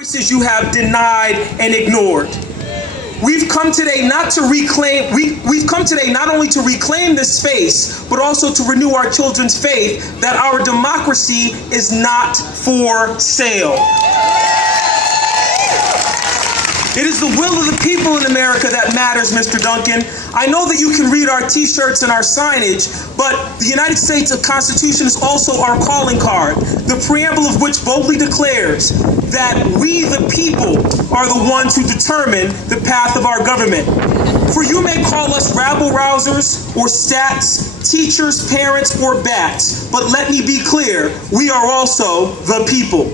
Voices you have denied and ignored. We've come today not to reclaim, we've come today not only to reclaim this space, but also to renew our children's faith that our democracy is not for sale. It is the will of the people in America that matters, Mr. Duncan. I know that you can read our t-shirts and our signage, but the United States Constitution is also our calling card, the preamble of which boldly declares that we, the people, are the ones who determine the path of our government. For you may call us rabble-rousers or stats, teachers, parents, or bats, but let me be clear, we are also the people.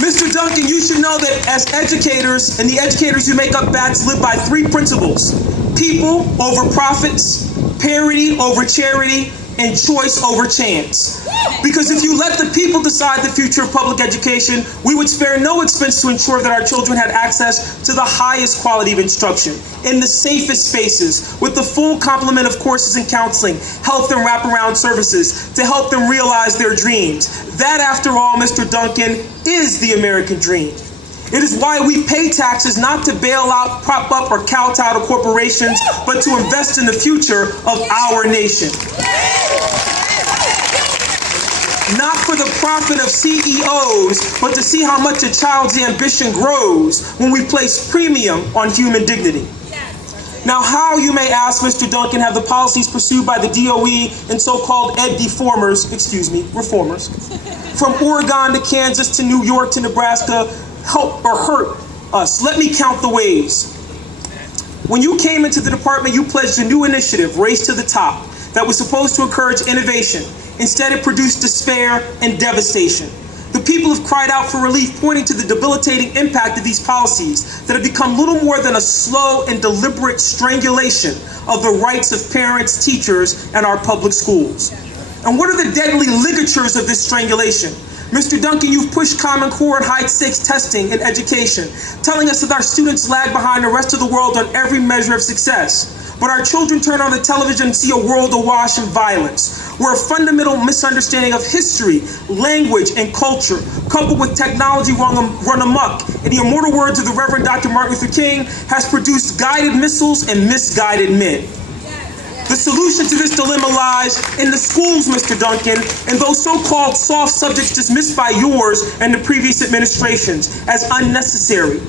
Mr. Duncan, you should know that as educators, and the educators who make up BATS live by three principles: people over profits, parity over charity, and choice over chance. Because if you let the people decide the future of public education, we would spare no expense to ensure that our children had access to the highest quality of instruction, in the safest spaces, with the full complement of courses in counseling, health and wraparound services to help them realize their dreams. That, after all, Mr. Duncan, is the American dream. It is why we pay taxes, not to bail out, prop up, or kowtow to corporations, but to invest in the future of our nation. Not for the profit of CEOs, but to see how much a child's ambition grows when we place premium on human dignity. Now, how, you may ask, Mr. Duncan, have the policies pursued by the DOE and so-called reformers, from Oregon to Kansas to New York to Nebraska, help or hurt us? Let me count the ways. When you came into the department, you pledged a new initiative, Race to the Top, that was supposed to encourage innovation. Instead, it produced despair and devastation. The people have cried out for relief, pointing to the debilitating impact of these policies that have become little more than a slow and deliberate strangulation of the rights of parents, teachers, and our public schools. And what are the deadly ligatures of this strangulation? Mr. Duncan, you've pushed Common Core and high stakes testing in education, telling us that our students lag behind the rest of the world on every measure of success. But our children turn on the television and see a world awash in violence, where a fundamental misunderstanding of history, language, and culture, coupled with technology run amok, in the immortal words of the Reverend Dr. Martin Luther King, has produced guided missiles and misguided men. The solution to this dilemma lies in the schools, Mr. Duncan, and those so-called soft subjects dismissed by yours and the previous administrations as unnecessary.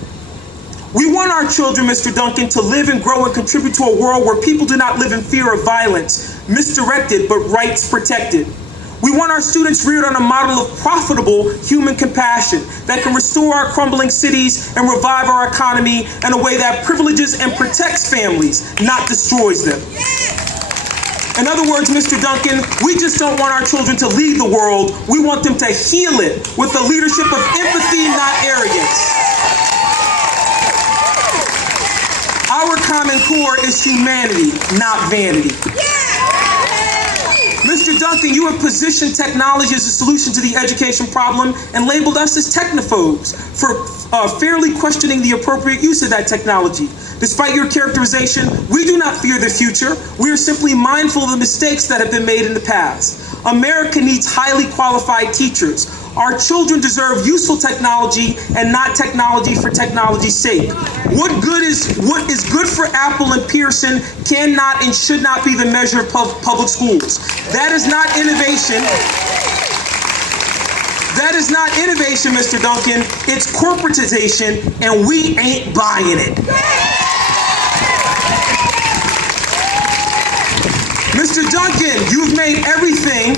We want our children, Mr. Duncan, to live and grow and contribute to a world where people do not live in fear of violence, misdirected, but rights protected. We want our students reared on a model of profitable human compassion that can restore our crumbling cities and revive our economy in a way that privileges and protects families, not destroys them. In other words, Mr. Duncan, we just don't want our children to lead the world. We want them to heal it with the leadership of empathy, not arrogance. Our Common Core is humanity, not vanity. Mr. Duncan, you have positioned technology as a solution to the education problem and labeled us as technophobes for fairly questioning the appropriate use of that technology. Despite your characterization, we do not fear the future. We are simply mindful of the mistakes that have been made in the past. America needs highly qualified teachers. Our children deserve useful technology and not technology for technology's sake. What is good for Apple and Pearson cannot and should not be the measure of public schools. That is not innovation. That is not innovation, Mr. Duncan. It's corporatization, and we ain't buying it. Mr. Duncan, you've made everything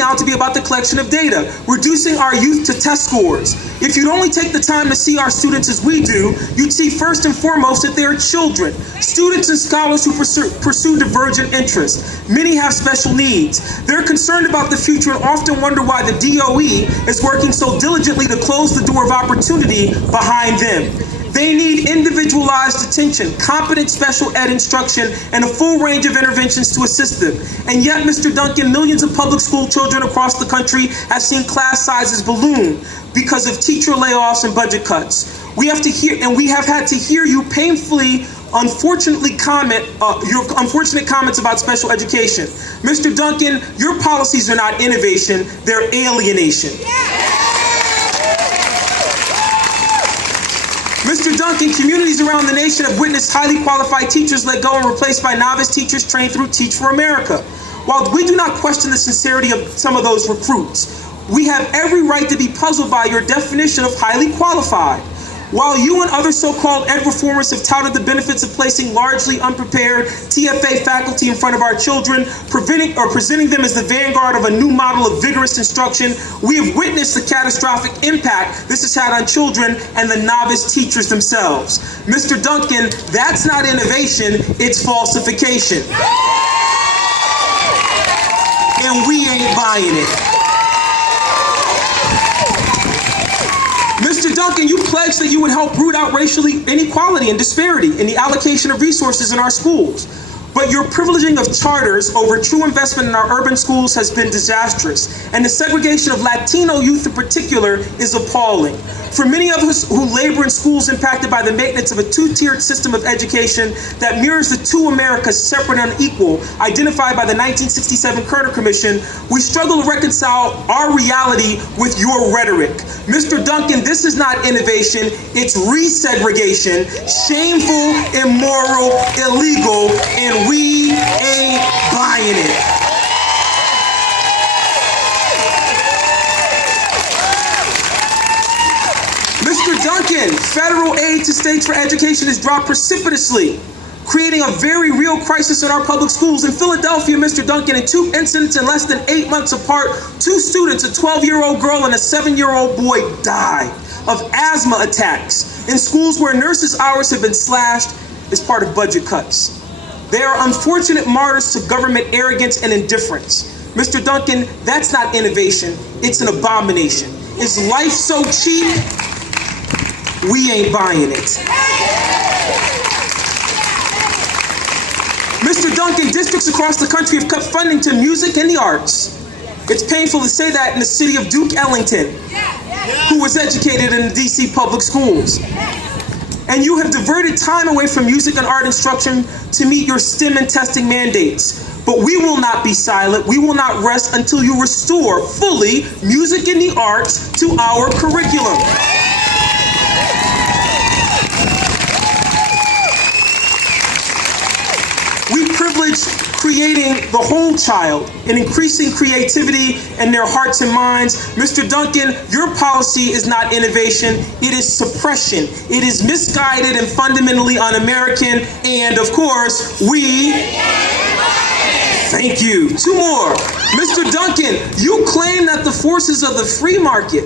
out to be about the collection of data, reducing our youth to test scores. If you'd only take the time to see our students as we do, you'd see first and foremost that they are children, students and scholars who pursue divergent interests. Many have special needs. They're concerned about the future and often wonder why the DOE is working so diligently to close the door of opportunity behind them. They need individualized attention, competent special ed instruction, and a full range of interventions to assist them. And yet, Mr. Duncan, millions of public school children across the country have seen class sizes balloon because of teacher layoffs and budget cuts. We have had to hear you painfully your unfortunate comments about special education. Mr. Duncan, your policies are not innovation, they're alienation. Mr. Duncan, communities around the nation have witnessed highly qualified teachers let go and replaced by novice teachers trained through Teach for America. While we do not question the sincerity of some of those recruits, we have every right to be puzzled by your definition of highly qualified. While you and other so-called ed reformers have touted the benefits of placing largely unprepared TFA faculty in front of our children, presenting them as the vanguard of a new model of vigorous instruction, we have witnessed the catastrophic impact this has had on children and the novice teachers themselves. Mr. Duncan, that's not innovation, it's falsification. And we ain't buying it. Mr. Duncan, you pledged that you would help root out racial inequality and disparity in the allocation of resources in our schools. But your privileging of charters over true investment in our urban schools has been disastrous, and the segregation of Latino youth in particular is appalling. For many of us who labor in schools impacted by the maintenance of a two-tiered system of education that mirrors the two Americas, separate and unequal, identified by the 1967 Kerner Commission, we struggle to reconcile our reality with your rhetoric. Mr. Duncan, this is not innovation, it's resegregation, shameful, immoral, illegal, and we ain't buying it. Mr. Duncan, federal aid to states for education has dropped precipitously, creating a very real crisis in our public schools. In Philadelphia, Mr. Duncan, in 2 incidents in less than 8 months apart, 2 students, a 12-year-old girl and a 7-year-old boy, died of asthma attacks in schools where nurses' hours have been slashed as part of budget cuts. They are unfortunate martyrs to government arrogance and indifference. Mr. Duncan, that's not innovation, it's an abomination. Is life so cheap? We ain't buying it. Mr. Duncan, districts across the country have cut funding to music and the arts. It's painful to say that in the city of Duke Ellington, who was educated in the DC public schools. And you have diverted time away from music and art instruction to meet your STEM and testing mandates. But we will not be silent. We will not rest until you restore fully music and the arts to our curriculum. We privilege creating the whole child and increasing creativity in their hearts and minds. Mr. Duncan, your policy is not innovation, it is suppression. It is misguided and fundamentally un-American, and of course, we... Thank you. 2 more. Mr. Duncan, you claim that the forces of the free market,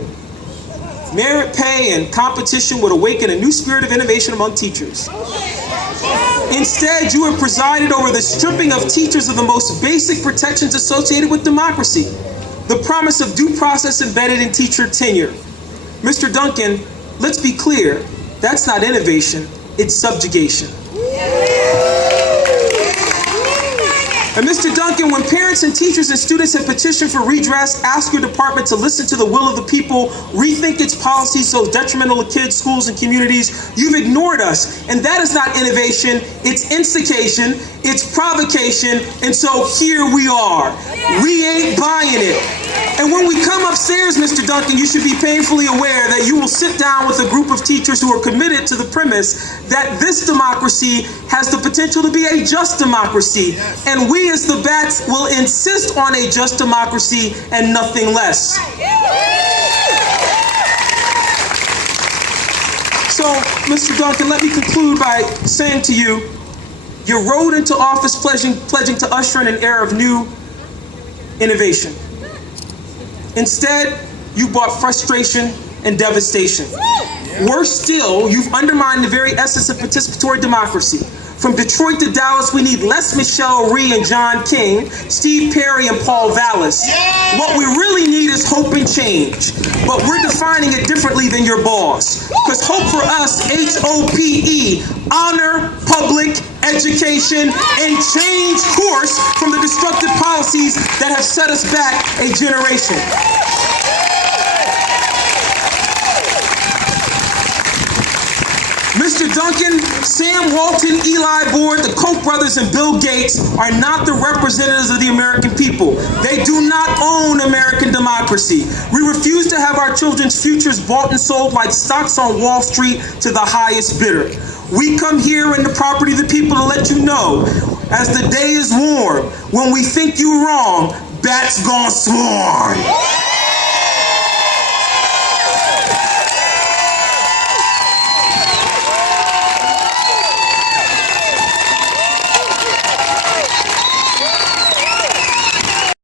merit pay, and competition would awaken a new spirit of innovation among teachers. Instead, you have presided over the stripping of teachers of the most basic protections associated with democracy, the promise of due process embedded in teacher tenure. Mr. Duncan, let's be clear, that's not innovation, it's subjugation. And Mr. Duncan, when parents and teachers and students have petitioned for redress, ask your department to listen to the will of the people, rethink its policies so detrimental to kids, schools, and communities, you've ignored us. And that is not innovation, it's instigation, it's provocation, and so here we are. We ain't buying it. And when we come upstairs, Mr. Duncan, you should be painfully aware that you will sit down with a group of teachers who are committed to the premise that this democracy has the potential to be a just democracy. And we as the Bats will insist on a just democracy and nothing less. So, Mr. Duncan, let me conclude by saying to you, you rode into office pledging to usher in an era of new innovation. Instead, you brought frustration and devastation. Worse still, you've undermined the very essence of participatory democracy. From Detroit to Dallas, we need less Michelle Rhee and John King, Steve Perry and Paul Vallis. What we really need is hope and change. But we're defining it differently than your boss. Because hope for us, H-O-P-E, honor public education and change course from the destructive policies that have set us back a generation. Mr. Mr. Duncan, Sam Walton, Eli Board, the Koch brothers, and Bill Gates are not the representatives of the American people. They do not own American democracy. We refuse to have our children's futures bought and sold like stocks on Wall Street to the highest bidder. We come here in the property of the people to let you know, as the day is warm, when we think you wrong, bats gon' swarm.